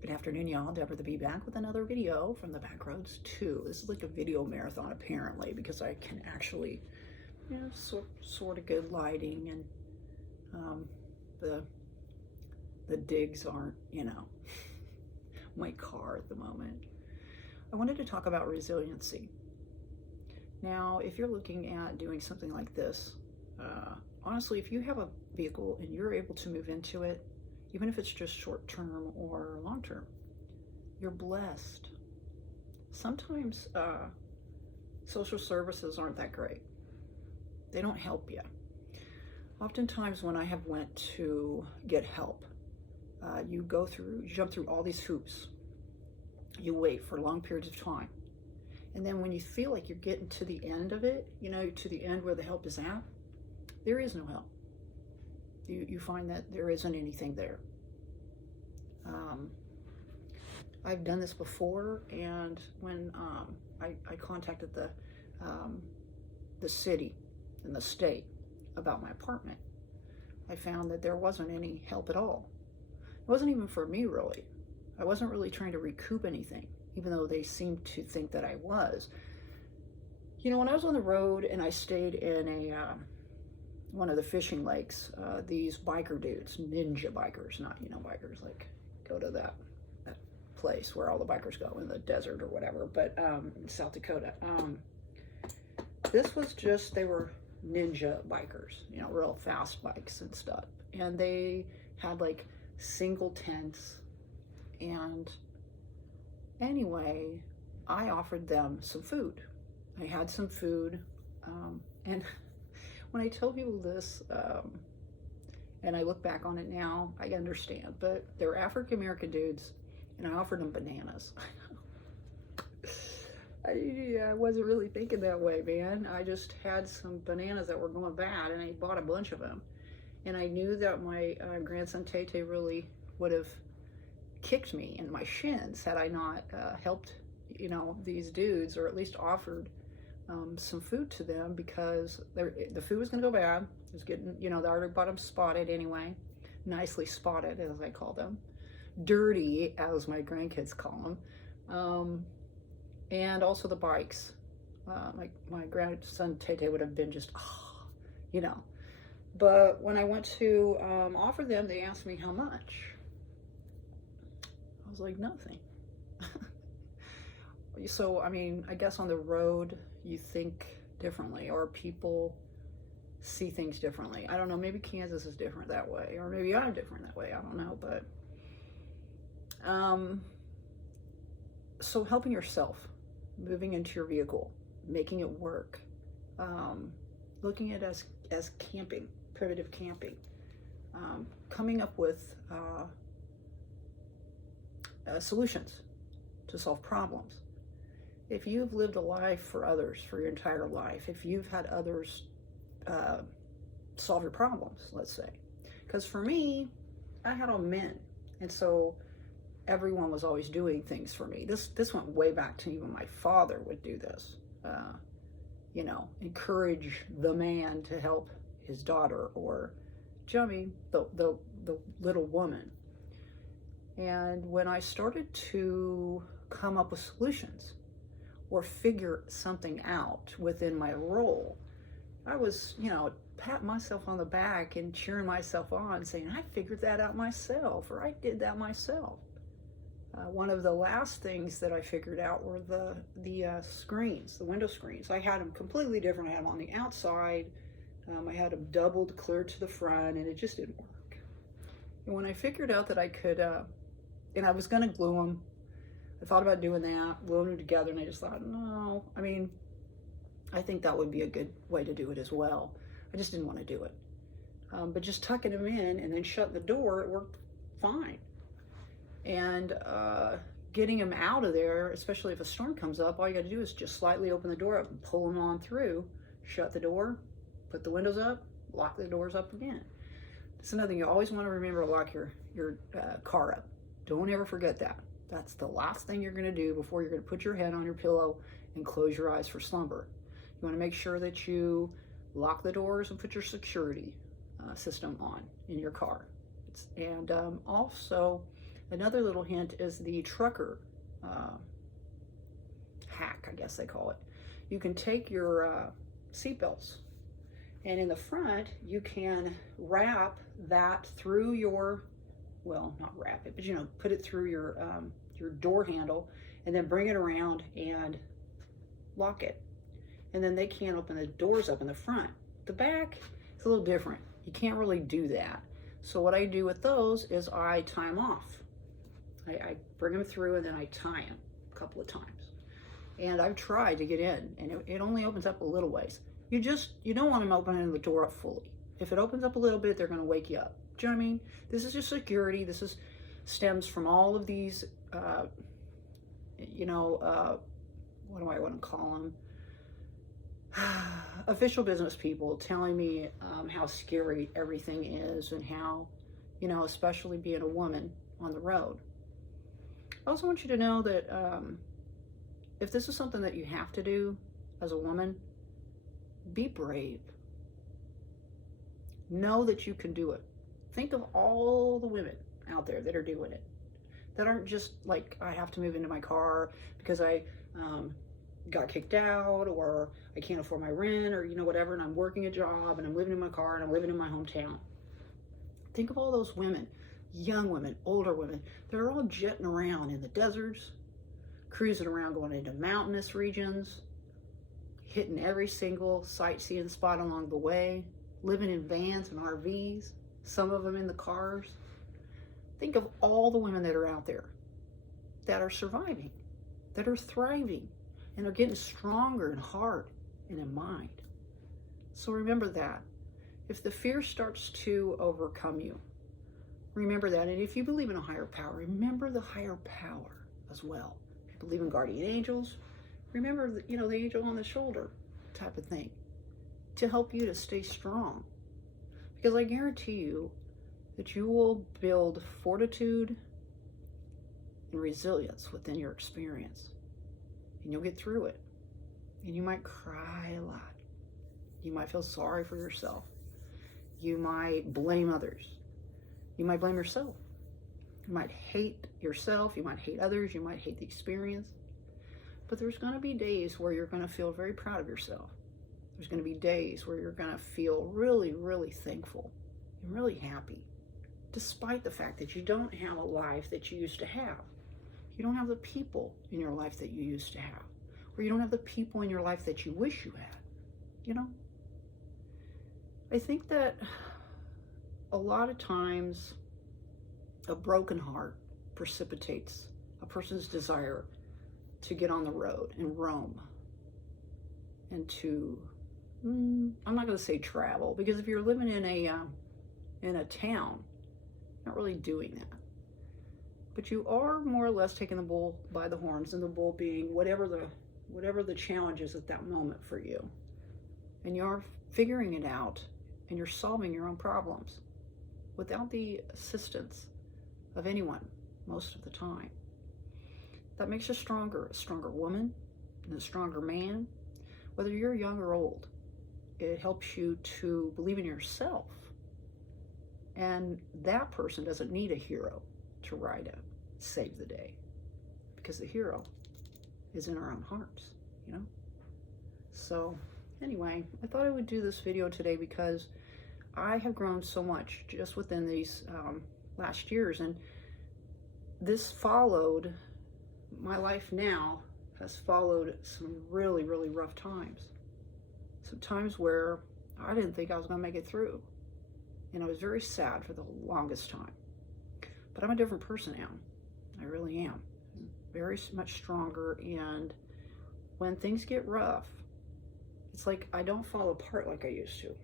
Good afternoon, y'all. Deborah the Bee back with another video from the Backroads 2. This is like a video marathon, apparently, because I can actually, sort of good lighting, and the digs aren't, my car at the moment. I wanted to talk about resiliency. Now, if you're looking at doing something like this, honestly, if you have a vehicle and you're able to move into it, even if it's just short-term or long-term, you're blessed. Sometimes social services aren't that great. They don't help you. Oftentimes when I have went to get help, you jump through all these hoops. You wait for long periods of time. And then when you feel like you're getting to the end of it, to the end where the help is at, there is no help. You find that there isn't anything there. I've done this before, and when I contacted the city and the state about my apartment, I found that there wasn't any help at all. It wasn't even for me, really. I wasn't really trying to recoup anything, even though they seemed to think that I was. When I was on the road and I stayed in one of the fishing lakes, these biker dudes, ninja bikers, not, bikers like go to that place where all the bikers go in the desert or whatever, but in South Dakota. This was just, they were ninja bikers, real fast bikes and stuff. And they had like single tents. And anyway, I offered them some food. I had some food, and when I tell people this, and I look back on it now, I understand, but they were African-American dudes, and I offered them bananas. I wasn't really thinking that way, man. I just had some bananas that were going bad, and I bought a bunch of them. And I knew that my grandson Tay really would have kicked me in my shins had I not helped, these dudes, or at least offered some food to them, because the food was going to go bad. It was getting, they already bought them spotted anyway, nicely spotted, as I call them, dirty, as my grandkids call them, and also the bikes. My grandson Tay would have been just, But when I went to offer them, they asked me how much. I was like, nothing. So, I guess on the road, you think differently, or people see things differently. I don't know, maybe Kansas is different that way, or maybe I'm different that way, I don't know, but so helping yourself, moving into your vehicle, making it work, looking at it as camping, primitive camping, coming up with solutions to solve problems. If you've lived a life for others for your entire life, if you've had others solve your problems, let's say, because for me, I had all men, and so everyone was always doing things for me. This went way back to even my father would do this, encourage the man to help his daughter, or the little woman. And when I started to come up with solutions or figure something out within my role, I was, pat myself on the back and cheering myself on, saying, I figured that out myself, or I did that myself. One of the last things that I figured out were the screens, the window screens. I had them completely different. I had them on the outside. I had them doubled clear to the front, and it just didn't work. And when I figured out that I could, and I was going to glue them, I thought about doing that, gluing them together, and I just thought, no. I think that would be a good way to do it as well. I just didn't want to do it. But just tucking them in and then shutting the door, it worked fine. And getting them out of there, especially if a storm comes up, all you got to do is just slightly open the door up and pull them on through, shut the door, put the windows up, lock the doors up again. That's another thing you always want to remember: lock your car up. Don't ever forget that. That's the last thing you're going to do before you're going to put your head on your pillow and close your eyes for slumber. You want to make sure that you lock the doors and put your security system on in your car. And also, Another little hint is the trucker hack, I guess they call it. You can take your seatbelts, and in the front, you can wrap that through your, well, not wrap it, but you know, put it through your door handle, and then bring it around and lock it. And then they can't open the doors up in the front. The back is a little different. You can't really do that. So what I do with those is I tie them off. I bring them through and then I tie them a couple of times. And I've tried to get in, and it only opens up a little ways. You don't want them opening the door up fully. If it opens up a little bit, they're going to wake you up. Do you know what I mean? This is just security. This stems from all of these, what do I want to call them? Official business people telling me how scary everything is, and how, especially being a woman on the road. I also want you to know that if this is something that you have to do as a woman, be brave. Know that you can do it. Think of all the women out there that are doing it, that aren't just like, I have to move into my car because I got kicked out, or I can't afford my rent, or whatever, and I'm working a job and I'm living in my car and I'm living in my hometown. Think of all those women, young women, older women, they're all jetting around in the deserts, cruising around, going into mountainous regions, hitting every single sightseeing spot along the way, living in vans and RVs, some of them in the cars. Think of all the women that are out there that are surviving, that are thriving, and are getting stronger in heart and in mind. So remember that. If the fear starts to overcome you, remember that. And if you believe in a higher power, remember the higher power as well. If you believe in guardian angels, remember the angel on the shoulder type of thing, to help you to stay strong. Because I guarantee you that you will build fortitude and resilience within your experience. And you'll get through it. And you might cry a lot. You might feel sorry for yourself. You might blame others. You might blame yourself. You might hate yourself. You might hate others. You might hate the experience. But there's going to be days where you're going to feel very proud of yourself. There's going to be days where you're going to feel really, really thankful and really happy, despite the fact that you don't have a life that you used to have. You don't have the people in your life that you used to have, or you don't have the people in your life that you wish you had. I think that a lot of times a broken heart precipitates a person's desire to get on the road and roam, and to, I'm not going to say travel, because if you're living in a town, you're not really doing that. But you are more or less taking the bull by the horns, and the bull being whatever the challenge is at that moment for you. And you're figuring it out, and you're solving your own problems without the assistance of anyone most of the time. That makes you stronger, a stronger woman and a stronger man, whether you're young or old. It helps you to believe in yourself. And that person doesn't need a hero to ride to save the day, because the hero is in our own hearts, So anyway, I thought I would do this video today because I have grown so much just within these last years, and this followed, my life now has followed some really, really rough times. Some times where I didn't think I was going to make it through. And I was very sad for the longest time. But I'm a different person now. I really am. Very much stronger. And when things get rough, it's like I don't fall apart like I used to.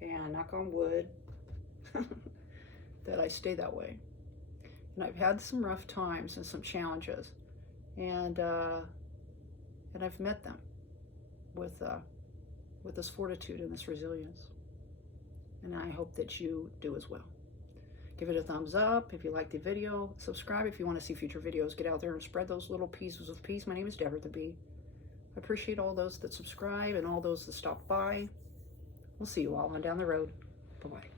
And knock on wood, that I stay that way. And I've had some rough times and some challenges. And I've met them with this fortitude and this resilience. And I hope that you do as well. Give it a thumbs up if you like the video. Subscribe if you want to see future videos. Get out there and spread those little pieces of peace. My name is Deborah the Bee. I appreciate all those that subscribe and all those that stop by. We'll see you all on down the road. Bye-bye.